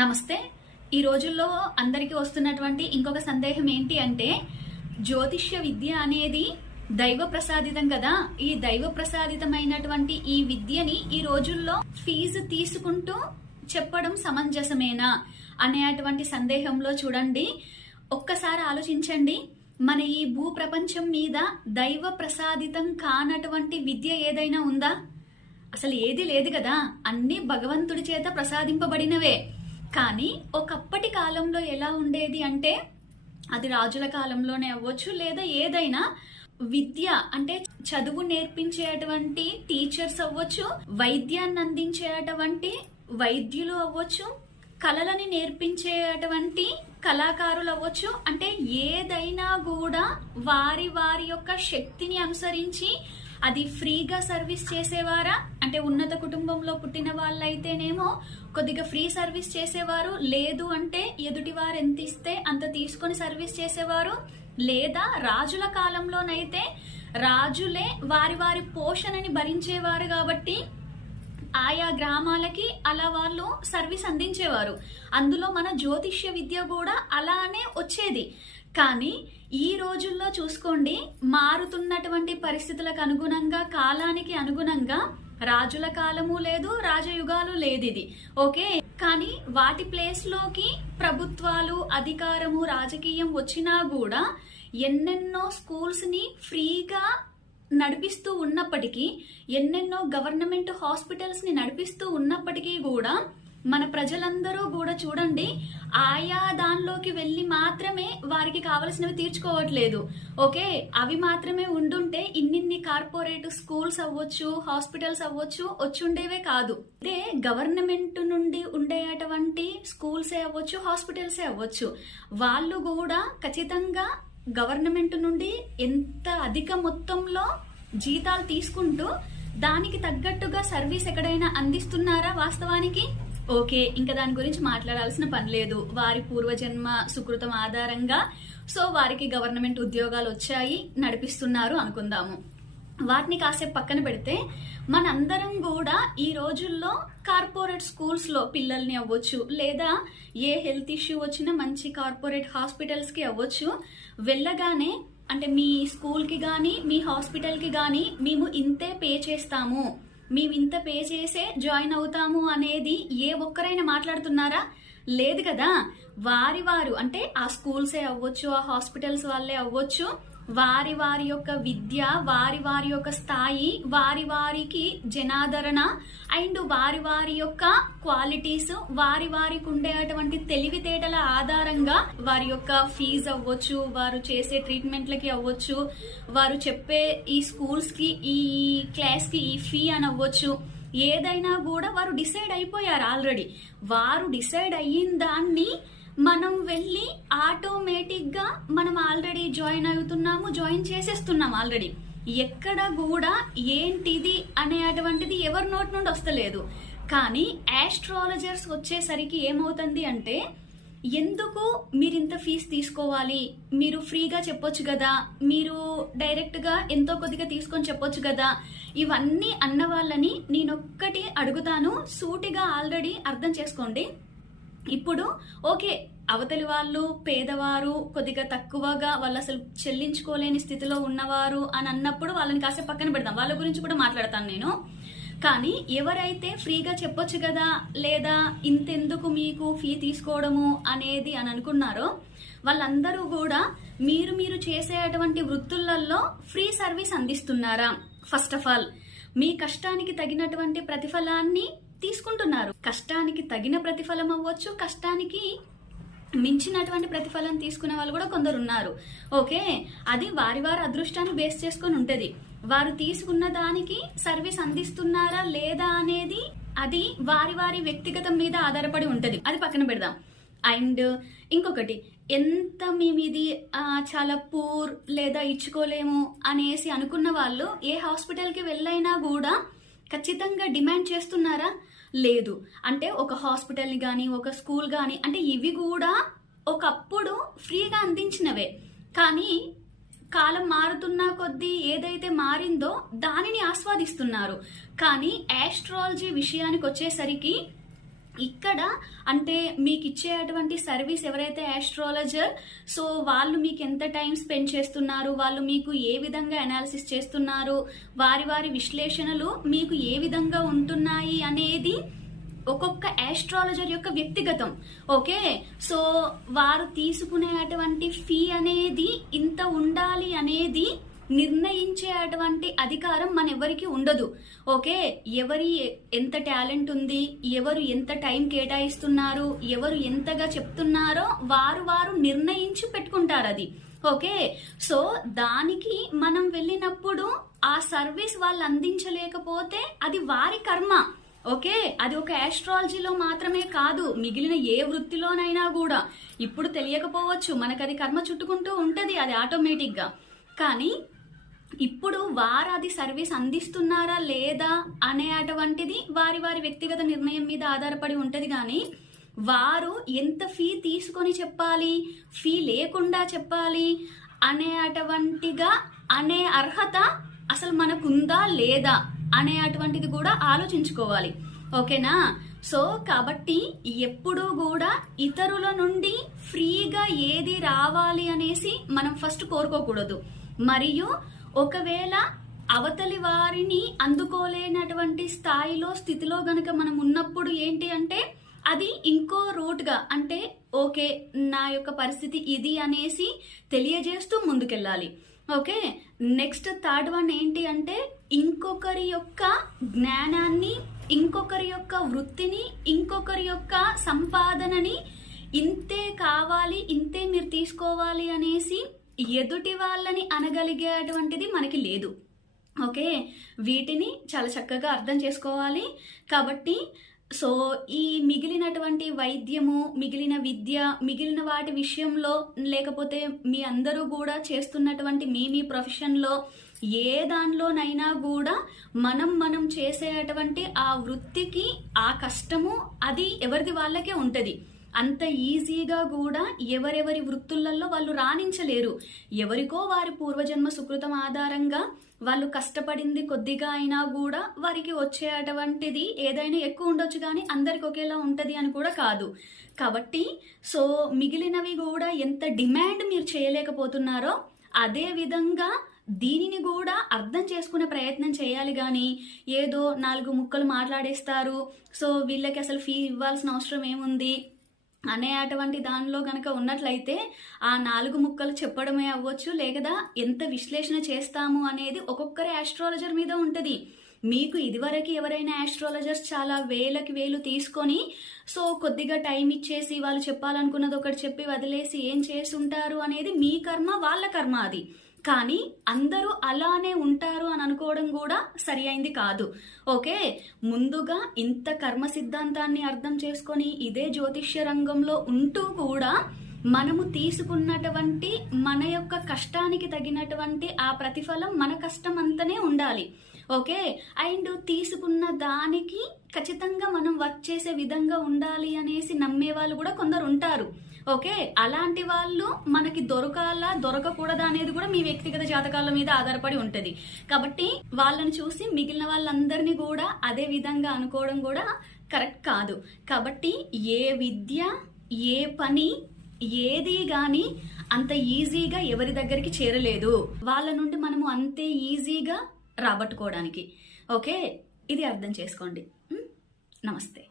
నమస్తే. ఈ రోజుల్లో అందరికీ వస్తున్నటువంటి ఇంకొక సందేహం ఏంటి అంటే, జ్యోతిష్య విద్య అనేది దైవ ప్రసాదితం కదా. ఈ దైవ ప్రసాదితమైనటువంటి ఈ విద్యని ఈ రోజుల్లో ఫీజు తీసుకుంటూ చెప్పడం సమంజసమేనా అనేటువంటి సందేహంలో చూడండి, ఒక్కసారి ఆలోచించండి. మన ఈ భూ ప్రపంచం మీద దైవ ప్రసాదితం కానటువంటి విద్య ఏదైనా ఉందా? అసలు ఏది లేదు కదా. అన్ని భగవంతుడి చేత ప్రసాదింపబడినవే. కానీ ఒకప్పటి కాలంలో ఎలా ఉండేది అంటే, అది రాజుల కాలంలోనే అవ్వచ్చు, లేదా ఏదైనా విద్య అంటే చదువు నేర్పించేటువంటి టీచర్స్ అవ్వచ్చు, వైద్యాన్ని అందించేటువంటి వైద్యులు అవ్వచ్చు, కళలని నేర్పించేటువంటి కళాకారులు అవ్వచ్చు. అంటే ఏదైనా కూడా వారి వారి యొక్క శక్తిని అనుసరించి అది ఫ్రీగా సర్వీస్ చేసేవారా? అంటే ఉన్నత కుటుంబంలో పుట్టిన వాళ్ళైతేనేమో కొద్దిగా ఫ్రీ సర్వీస్ చేసేవారు, లేదు అంటే ఎదుటి వారు ఎంత ఇస్తే అంత తీసుకొని సర్వీస్ చేసేవారు. లేదా రాజుల కాలంలోనైతే రాజులే వారి వారి పోషణని భరించేవారు కాబట్టి ఆయా గ్రామాలకి అలా వాళ్ళు సర్వీస్ అందించేవారు. అందులో మన జ్యోతిష్య విద్య కూడా అలానే వచ్చేది. కానీ ఈ రోజుల్లో చూసుకోండి, మారుతున్నటువంటి పరిస్థితులకు అనుగుణంగా, కాలానికి అనుగుణంగా రాజుల కాలము లేదు, రాజయుగాలు లేదు ఇది ఓకే. కానీ వాటి ప్లేస్ లోకి ప్రభుత్వాలు, అధికారము, రాజకీయం వచ్చినా కూడా ఎన్నెన్నో స్కూల్స్ ని ఫ్రీగా నడిపిస్తూ ఉన్నప్పటికీ, ఎన్నెన్నో గవర్నమెంట్ హాస్పిటల్స్ ని నడిపిస్తూ ఉన్నప్పటికీ కూడా మన ప్రజలందరూ కూడా చూడండి, ఆయా దానిలోకి వెళ్ళి మాత్రమే వారికి కావలసినవి తీర్చుకోవట్లేదు ఓకే. అవి మాత్రమే ఉండుంటే ఇన్నిన్ని కార్పొరేట్ స్కూల్స్ అవ్వచ్చు, హాస్పిటల్స్ అవ్వచ్చు వచ్చుండేవే కాదు. ఇదే గవర్నమెంట్ నుండి ఉండేటువంటి స్కూల్సే అవ్వచ్చు, హాస్పిటల్సే అవ్వచ్చు, వాళ్ళు కూడా ఖచ్చితంగా గవర్నమెంట్ నుండి ఎంత అధిక మొత్తంలో జీతాలు తీసుకుంటూ దానికి తగ్గట్టుగా సర్వీస్ ఎక్కడైనా అందిస్తున్నారా వాస్తవానికి? ఓకే, ఇంకా దాని గురించి మాట్లాడాల్సిన పని లేదు. వారి పూర్వజన్మ సుకృతం ఆధారంగా సో వారికి గవర్నమెంట్ ఉద్యోగాలు వచ్చాయి, నడిపిస్తున్నారు అనుకుందాము. వాటిని కాసేపు పక్కన పెడితే మనందరం కూడా ఈ రోజుల్లో కార్పొరేట్ స్కూల్స్ లో పిల్లల్ని అవ్వచ్చు, లేదా ఏ హెల్త్ ఇష్యూ వచ్చినా మంచి కార్పొరేట్ హాస్పిటల్స్ కి అవ్వచ్చు, వెళ్ళగానే అంటే మీ స్కూల్ కి గానీ మీ హాస్పిటల్ కి గానీ మేము ఇంతే పే చేస్తాము, మేము ఇంత పే చేసే జాయిన్ అవుతాము అనేది ఏ ఒక్కరైనా మాట్లాడుతున్నారా? లేదు కదా. వారి వారు అంటే ఆ స్కూల్సే అవ్వచ్చు, ఆ హాస్పిటల్స్ వాళ్ళే అవ్వచ్చు, వారి వారి యొక్క విద్య, వారి వారి యొక్క స్థాయి, వారి వారికి జనాదరణ అండ్ వారి వారి యొక్క క్వాలిటీస్, వారి వారికి ఉండేటువంటి తెలివితేటల ఆధారంగా వారి యొక్క ఫీజు అవ్వచ్చు, వారు చేసే ట్రీట్మెంట్లకి అవ్వచ్చు, వారు చెప్పే ఈ స్కూల్స్ కి ఈ క్లాస్ కి ఈ ఫీ అని అవ్వచ్చు, ఏదైనా కూడా వారు డిసైడ్ అయిపోయారు ఆల్రెడీ. వారు డిసైడ్ అయిన దాన్ని మనం వెళ్ళి ఆటోమేటిక్ గా మనం ఆల్రెడీ జాయిన్ అవుతున్నాము, జాయిన్ చేసేస్తున్నాం ఆల్రెడీ. ఎక్కడ కూడా ఏంటిది అనేటువంటిది ఎవరి నోటి నుండి వస్తలేదు. కానీ ఆస్ట్రాలజర్స్ వచ్చేసరికి ఏమవుతుంది అంటే, ఎందుకు మీరు ఇంత ఫీజు తీసుకోవాలి, మీరు ఫ్రీగా చెప్పొచ్చు కదా, మీరు డైరెక్ట్ గా ఎంతో కొద్దిగా తీసుకొని చెప్పొచ్చు కదా, ఇవన్నీ అన్న వాళ్ళని నేనొక్కటి అడుగుతాను, సూటిగా ఆల్రెడీ అర్థం చేసుకోండి. ఇప్పుడు ఓకే, అవతలి వాళ్ళు పేదవారు, కొద్దిగా తక్కువగా వాళ్ళు అసలు చెల్లించుకోలేని స్థితిలో ఉన్నవారు అని అన్నప్పుడు వాళ్ళని కాసేపు పక్కన పెడతాం, వాళ్ళ గురించి కూడా మాట్లాడతాను నేను. కానీ ఎవరైతే ఫ్రీగా చెప్పొచ్చు కదా, లేదా ఇంతెందుకు మీకు ఫీ తీసుకోవడము అనేది అని అనుకున్నారో వాళ్ళందరూ కూడా మీరు చేసేటువంటి వృత్తులలో ఫ్రీ సర్వీస్ అందిస్తున్నారా? ఫస్ట్ ఆఫ్ ఆల్ మీ కష్టానికి తగినటువంటి ప్రతిఫలాన్ని తీసుకుంటున్నారు. కష్టానికి తగిన ప్రతిఫలం అవ్వచ్చు, కష్టానికి మించినటువంటి ప్రతిఫలం తీసుకునే వాళ్ళు కూడా కొందరు ఉన్నారు ఓకే. అది వారి వారి అదృష్టాన్ని బేస్ చేసుకొని ఉంటది. వారు తీసుకున్న దానికి సర్వీస్ అందిస్తున్నారా లేదా అనేది అది వారి వారి వ్యక్తిగతం మీద ఆధారపడి ఉంటది, అది పక్కన పెడదాం. అండ్ ఇంకొకటి, ఎంత మేము ఇది చాలా పూర్ లేదా ఇచ్చుకోలేము అనేసి అనుకున్న వాళ్ళు ఏ హాస్పిటల్ కి వెళ్ళైనా కూడా ఖచ్చితంగా డిమాండ్ చేస్తున్నారా? లేదు. అంటే ఒక హాస్పిటల్ గానీ ఒక స్కూల్ గానీ అంటే ఇవి కూడా ఒకప్పుడు ఫ్రీగా అందించినవే. కానీ కాలం మారుతున్న కొద్దీ ఏదైతే మారిందో దానిని ఆస్వాదిస్తున్నారు. కానీ ఆస్ట్రాలజీ విషయానికి వచ్చేసరికి ఇక్కడ అంటే మీకు ఇచ్చేటువంటి సర్వీస్ ఎవరైతే ఆస్ట్రాలజర్, సో వాళ్ళు మీకు ఎంత టైం స్పెండ్ చేస్తున్నారు, వాళ్ళు మీకు ఏ విధంగా అనాలిసిస్ చేస్తున్నారు, వారి విశ్లేషణలు మీకు ఏ విధంగా ఉంటున్నాయి అనేది ఒక్కొక్క ఆస్ట్రాలజర్ యొక్క వ్యక్తిగతం. ఓకే, సో వారు తీసుకునేటువంటి ఫీ అనేది ఇంత ఉండాలి అనేది నిర్ణయించే అటువంటి అధికారం మన ఎవరికి ఉండదు. ఓకే, ఎవరి ఎంత టాలెంట్ ఉంది, ఎవరు ఎంత టైం కేటాయిస్తున్నారు, ఎవరు ఎంతగా చెప్తున్నారో వారు నిర్ణయించి పెట్టుకుంటారు అది. ఓకే, సో దానికి మనం వెళ్ళినప్పుడు ఆ సర్వీస్ వాళ్ళు అందించలేకపోతే అది వారి కర్మ. ఓకే, అది ఒక ఆస్ట్రాలజీలో మాత్రమే కాదు, మిగిలిన ఏ వృత్తిలోనైనా కూడా. ఇప్పుడు తెలియకపోవచ్చు, మనకు అది కర్మ చుట్టుకుంటూ ఉంటది, అది ఆటోమేటిక్ గా. కానీ ఇప్పుడు వారు అది సర్వీస్ అందిస్తున్నారా లేదా అనే అటువంటిది వారి వ్యక్తిగత నిర్ణయం మీద ఆధారపడి ఉంటది. కానీ వారు ఎంత ఫీ తీసుకొని చెప్పాలి, ఫీ లేకుండా చెప్పాలి అనే అటువంటిగా అనే అర్హత అసలు మనకుందా లేదా అనే అటువంటిది కూడా ఆలోచించుకోవాలి. ఓకేనా? సో కాబట్టి ఎప్పుడూ కూడా ఇతరుల నుండి ఫ్రీగా ఏది రావాలి అనేసి మనం ఫస్ట్ కోరుకోకూడదు. మరియు ఒకవేళ అవతలి వారిని అందుకోలేనటువంటి స్థాయిలో స్థితిలో గనక మనం ఉన్నప్పుడు ఏంటి అంటే అది ఇంకో రూట్గా అంటే ఓకే నా యొక్క పరిస్థితి ఇది అనేసి తెలియజేస్తూ ముందుకెళ్ళాలి. ఓకే, నెక్స్ట్ థర్డ్ వన్ ఏంటి అంటే ఇంకొకరి యొక్క జ్ఞానాన్ని, ఇంకొకరి యొక్క వృత్తిని, ఇంకొకరి యొక్క సంపాదనని ఇంతే కావాలి, ఇంతే మీరు తీసుకోవాలి అనేసి ఎదుటి వాళ్ళని అనగలిగేటువంటిది మనకి లేదు. ఓకే, వీటిని చాలా చక్కగా అర్థం చేసుకోవాలి. కాబట్టి సో ఈ మిగిలినటువంటి వైద్యము, మిగిలిన విద్య, మిగిలిన వాటి విషయంలో లేకపోతే మీ అందరూ కూడా చేస్తున్నటువంటి మీ ప్రొఫెషన్లో ఏ దానిలోనైనా కూడా మనం చేసేటువంటి ఆ వృత్తికి ఆ కష్టము అది ఎవరిది వాళ్ళకే ఉంటది. అంత ఈజీగా కూడా ఎవరెవరి వృత్తులలో వాళ్ళు రాణించలేరు. ఎవరికో వారి పూర్వజన్మ సుకృతం ఆధారంగా వాళ్ళు కష్టపడింది కొద్దిగా అయినా కూడా వారికి వచ్చే అటువంటిది ఏదైనా ఎక్కువ ఉండొచ్చు, కానీ అందరికి ఒకేలా ఉంటది అని కూడా కాదు. కాబట్టి సో మిగిలినవి కూడా ఎంత డిమాండ్ మీరు చేయలేకపోతున్నారో అదే విధంగా దీనిని కూడా అర్థం చేసుకునే ప్రయత్నం చేయాలి. కానీ ఏదో 4 ముక్కలు మాట్లాడేస్తారు, సో వీళ్ళకి అసలు ఫీ ఇవ్వాల్సిన అవసరం ఏముంది అనే అటువంటి దానిలో గనక ఉన్నట్లయితే ఆ 4 ముక్కలు చెప్పడమే అవ్వచ్చు, లేదా ఎంత విశ్లేషణ చేస్తాము అనేది ఒక్కొక్కరి ఆస్ట్రాలజర్ మీద ఉంటది. మీకు ఇదివరకు ఎవరైనా ఆస్ట్రాలజర్స్ చాలా వేలకి వేలు తీసుకొని సో కొద్దిగా టైం ఇచ్చేసి వాళ్ళు చెప్పాలనుకున్నది ఒకటి చెప్పి వదిలేసి ఏం చేస్తుంటారు అనేది మీ కర్మ, వాళ్ళ కర్మ అది. కానీ అందరూ అలానే ఉంటారు అని అనుకోవడం కూడా సరి అయింది కాదు. ఓకే, ముందుగా ఇంత కర్మ సిద్ధాంతాన్ని అర్థం చేసుకొని ఇదే జ్యోతిష్య రంగంలో ఉంటూ కూడా మనము తీసుకున్నటువంటి మన యొక్క కష్టానికి తగినటువంటి ఆ ప్రతిఫలం మన కష్టం అంతనే ఉండాలి. ఓకే, అండ్ తీసుకున్న దానికి ఖచ్చితంగా మనం వర్క్ చేసే విధంగా ఉండాలి అనేసి నమ్మే వాళ్ళు కూడా కొందరు ఉంటారు. ఓకే, అలాంటి వాళ్ళు మనకి దొరకాలా దొరకకూడదా అనేది కూడా మీ వ్యక్తిగత జాతకాల మీద ఆధారపడి ఉంటది. కాబట్టి వాళ్ళని చూసి మిగిలిన వాళ్ళందరినీ కూడా అదే విధంగా అనుకోవడం కూడా కరెక్ట్ కాదు. కాబట్టి ఏ విద్య, ఏ పని, ఏది గాని అంత ఈజీగా ఎవరి దగ్గరికి చేరలేదు. వాళ్ళ నుండి మనము అంతే ఈజీగా రాబట్టుకోవడానికి. ఓకే, ఇది అర్థం చేసుకోండి. నమస్తే.